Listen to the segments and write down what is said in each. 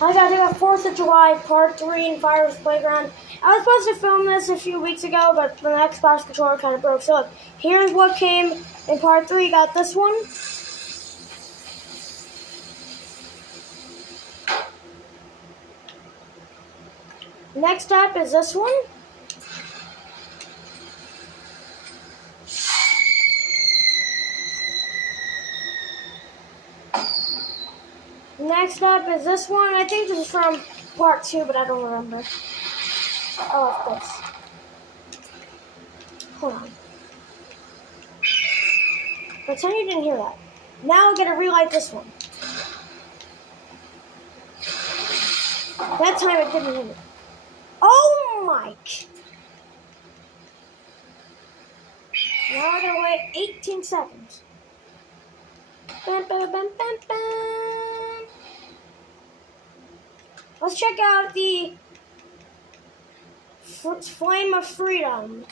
Hi guys, I got 4th of July Part 3 in Fireworks Playground. I was supposed to film this a few weeks ago, but the Xbox controller kind of broke. So look, here's what came in Part 3. Got this one. Next up is this one. Next up is this one. I think this is from Part 2, but I don't remember. Oh, of course. Hold on. Pretend you didn't hear that. Now I'm going to relight this one. That time it didn't hit me. Oh my! Now I'm going to wait 18 seconds. Bam, bam, bam, bam, bam. Let's check out the Flame of Freedom.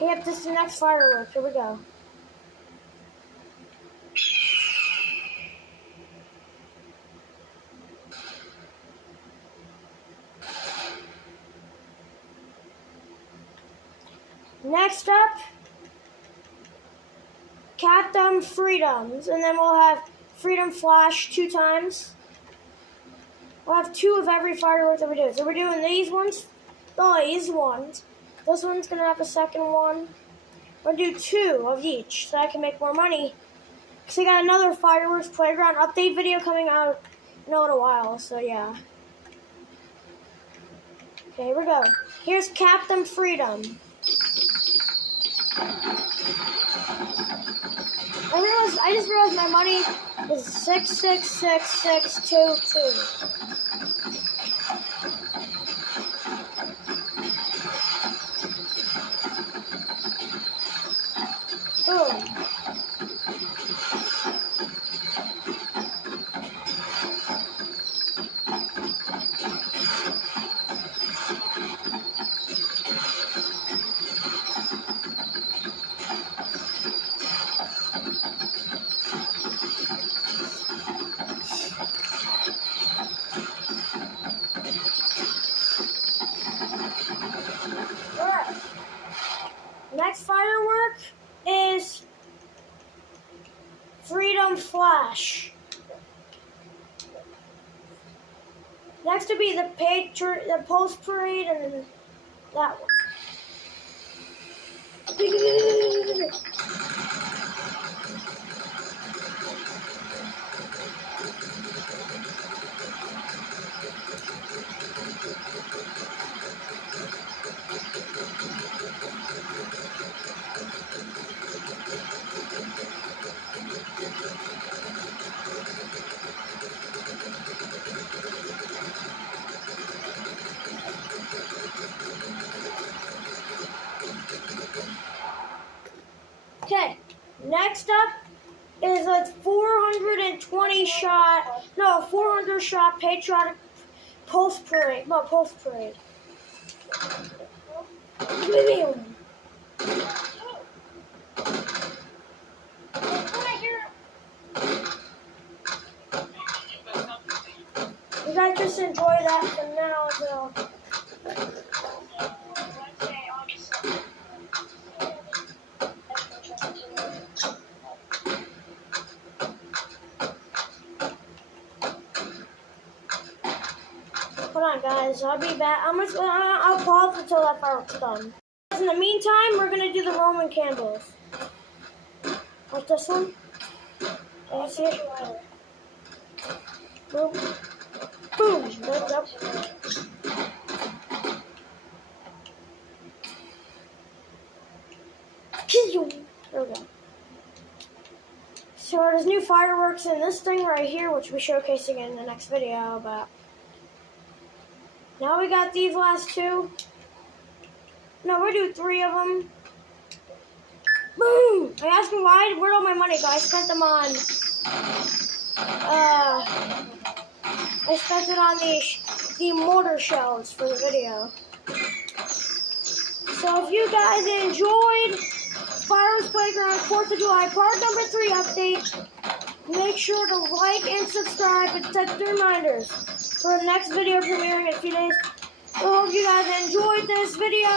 Yep, this is the next firework. Here we go. Next up, Captain Freedoms, and then we'll have Freedom Flash 2 times. We'll have 2 of every firework that we do. So we're doing these ones, these ones. This one's going to have a second one. We're going to do 2 of each so I can make more money. Because I got another Fireworks Playground update video coming out in a little while, so yeah. Okay, here we go. Here's Captain Freedom. I just realized my money is 666622. Boom. Alright. Next firework is Freedom Flash. Next would be the Post Parade, and then that one. Okay, next up is a 400 shot patriotic Post Parade. You guys just enjoy that for now, though. Hold on, guys. I'll be back. I'll pause until that firework's done. In the meantime, we're gonna do the Roman candles. Like this one. Can you see it? Boom. Boom. There we go. There we go. So there's new fireworks in this thing right here, which we'll be showcasing in the next video, but now we got these last 2. No, we'll do 3 of them. Boom! I asked me where'd all my money go? I spent them on, I spent it on the mortar shells for the video. So if you guys enjoyed Fireworks Playground 4th of July part number 3 update, make sure to like and subscribe and set the reminders for the next video premiering in a few days. I hope you guys enjoyed this video.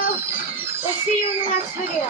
We'll see you in the next video.